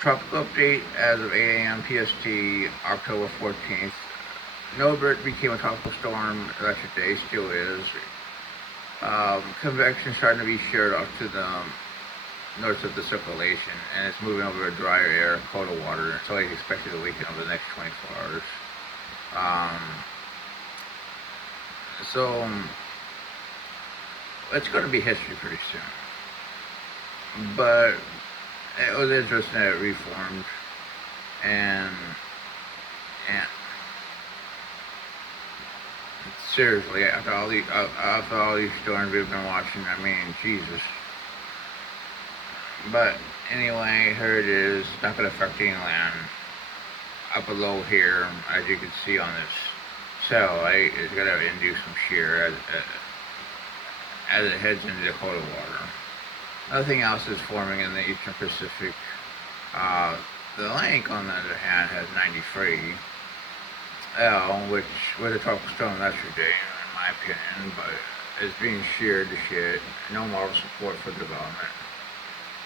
Tropical update as of 8 a.m. PST, October 14th. Norbert became a tropical storm yesterday, still is. Convection starting to be shared off to the north of the circulation, and it's moving over a drier air, colder water. It's only expected to weaken over the next 24 hours. Um, so it's going to be history pretty soon. But it was interesting that it reformed, and and seriously, after all these storms we've been watching, I mean, Jesus. But anyway, here it is. It's not going to affect any land. Up below here, as you can see on this satellite, it's going to induce some shear as it heads into the colder water. Nothing else is forming in the eastern Pacific. The Atlantic, on the other hand, has 93 L, which was a tropical storm yesterday, in my opinion, but it's being sheared to shit. No moral support for development.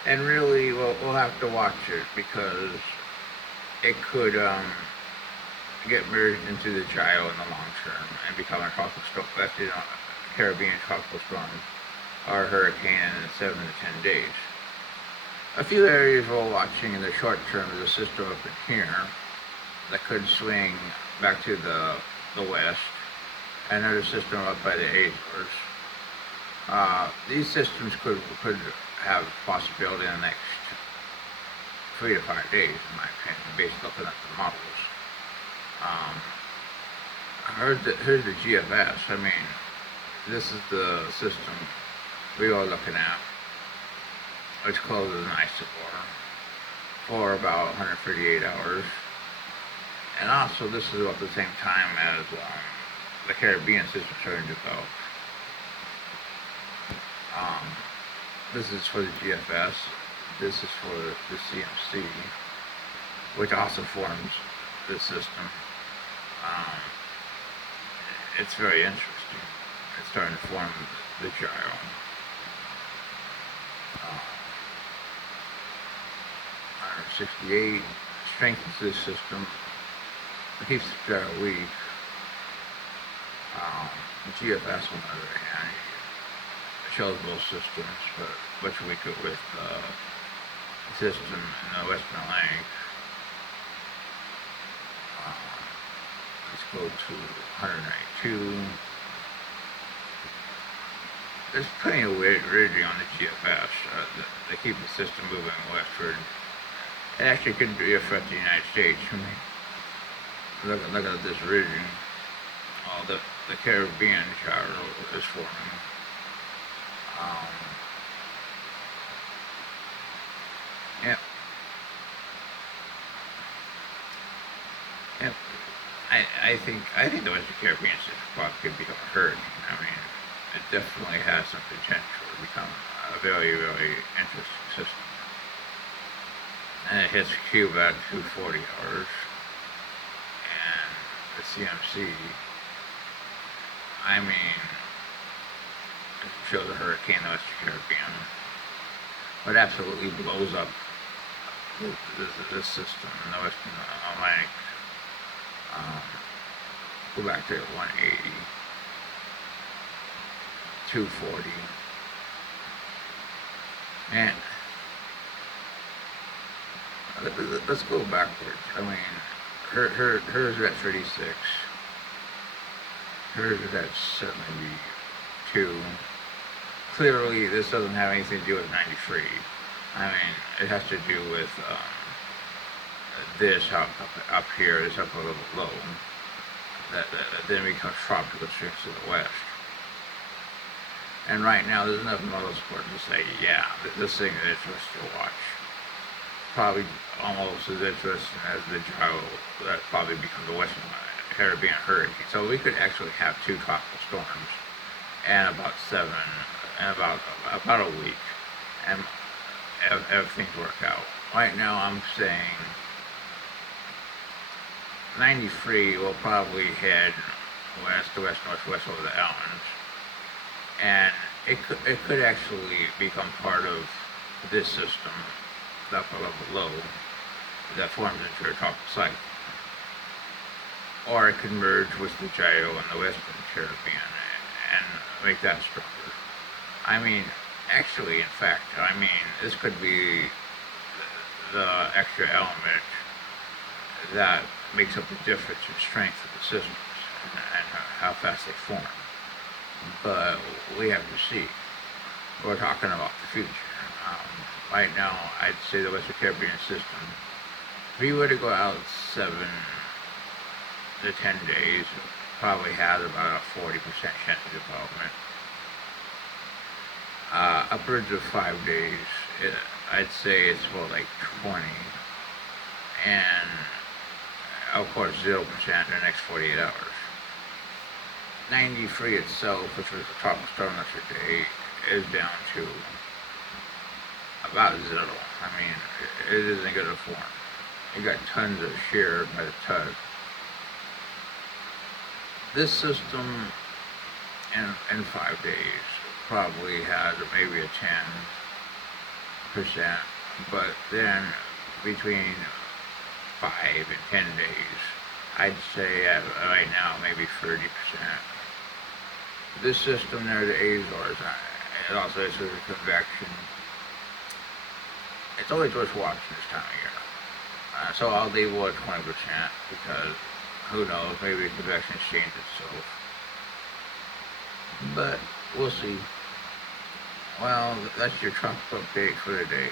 And really, we'll have to watch it because it could get merged into the gyro in the long term and become a tropical storm. That's Caribbean tropical storm or hurricane in 7 to 10 days. A few areas we're watching in the short term is a system up in here that could swing back to the west. Another system up by the Azores. These systems could have possibility in the next 3 to 5 days, in my opinion, based on looking at the models. Here's the GFS. I mean, this is the system we are looking at, which closes in Isidore for about 138 hours. And also, this is about the same time as the Caribbean system starting to develop. This is for the GFS. This is for the CMC, which also forms this system. It's very interesting. It's starting to form the gyro. 168 strengthens this system. It keeps the gyro weak. The GFS, on the other hand, shows both systems, but much weaker with the system in the Western Atlantic. Let's go to 192. There's plenty of rigidity on the GFS. They keep the system moving westward. It actually could affect the United States. I mean, look at this region. Oh, the Caribbean gyro is forming. Yep. Yep. I think the Western Caribbean system probably could become a hurricane. I mean, it definitely has some potential to become a very, very interesting system. And it hits Cuba at 240 hours. And the CMC, I mean, it shows a hurricane in the Western Caribbean. But absolutely blows up this system in the Western Atlantic. Go back to 180, 240, and let's go backwards. I mean, hers at 36, hers is at 72. Clearly, this doesn't have anything to do with 93. I mean, it has to do with this up here, this up a little low, that then becomes tropical streams to the west. And right now, there's enough model support to say, yeah, this thing is interesting to watch. Probably almost as interesting as the gyro that probably becomes the Western Caribbean hurricane. So we could actually have 2 tropical storms and about a week, and everything's work out. Right now, I'm saying 93 will probably head west to west-northwest over the islands, and it could actually become part of this system, the upper level low, that forms into a tropical cyclone. Or it can merge with the gyro and the Western Caribbean and make that stronger. I mean, actually, in fact, this could be the extra element that makes up the difference in strength of the systems and how fast they form. But we have to see. We're talking about the future. Right now, I'd say the Western Caribbean system, if we were to go out 7 to 10 days, probably has about a 40% chance of development. Upwards of 5 days, I'd say it's more like 20. And of course 0% in the next 48 hours. 93 itself, which was the tropical storm yesterday, is down to about 0. It isn't going to form. You got tons of shear by the ton. This system in 5 days probably has maybe a 10%, but then between 5 and 10 days, I'd say right now maybe 30%. This system near the Azores, it also has a convection. It's always worth watching this time of year. So I'll leave it at 20% because who knows, maybe the convection changes itself. But we'll see. Well, that's your Trump update for today.